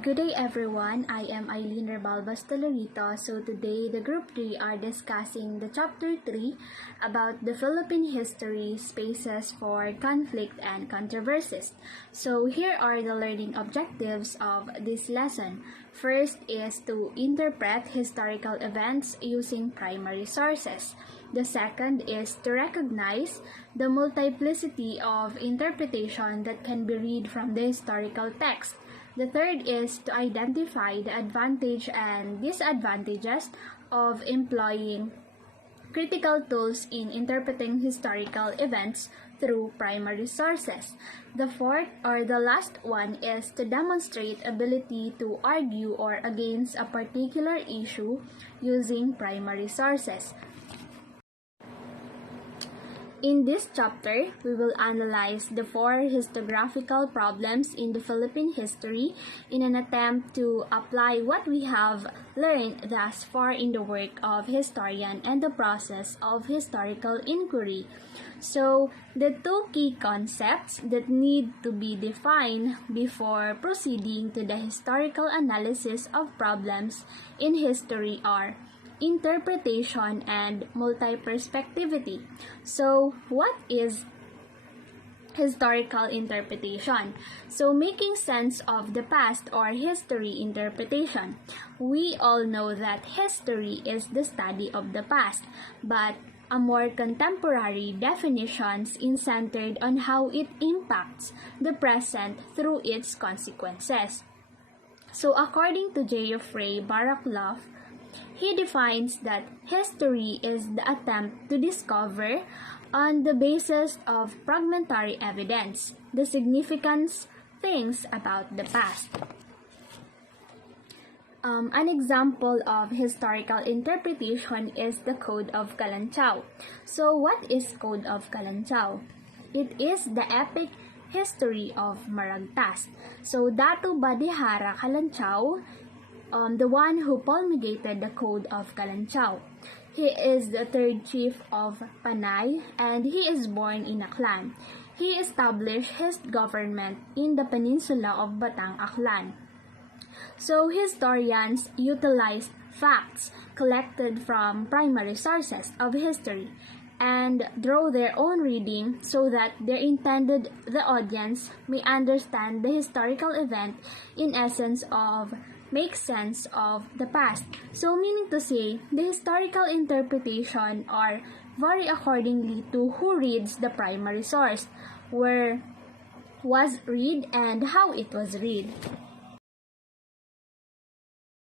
Good day everyone, I am Eileen Rebalbas Tolorito. So today the group 3 are discussing the chapter 3 about the Philippine history, spaces for conflict and controversies. So here are the learning objectives of this lesson. First is to interpret historical events using primary sources. The second is to recognize the multiplicity of interpretation that can be read from the historical text. The third is to identify the advantage and disadvantages of employing critical tools in interpreting historical events through primary sources. The fourth or the last one is to demonstrate ability to argue or against a particular issue using primary sources. In this chapter, we will analyze the 4 historiographical problems in the Philippine history in an attempt to apply what we have learned thus far in the work of historian and the process of historical inquiry. So, the 2 key concepts that need to be defined before proceeding to the historical analysis of problems in history are interpretation and multi-perspectivity. So, what is historical interpretation? So, making sense of the past or history interpretation. We all know that history is the study of the past, but a more contemporary definitions is centered on how it impacts the present through its consequences. So, according to Geoffrey Barraclough, he defines that history is the attempt to discover, on the basis of fragmentary evidence, the significant things about the past. An example of historical interpretation is the Code of Kalanchaw. So, what is Code of Kalanchaw? It is the epic history of Maragtas. So, Datu Badihara Kalanchaw, the one who promulgated the Code of Kalanchaw. He is the 3rd chief of Panay and he is born in Aklan. He established his government in the peninsula of Batang Aklan. So historians utilize facts collected from primary sources of history and draw their own reading so that the audience may understand the historical event in essence of make sense of the past. So meaning to say, the historical interpretation are vary accordingly to who reads the primary source, where was read and how it was read.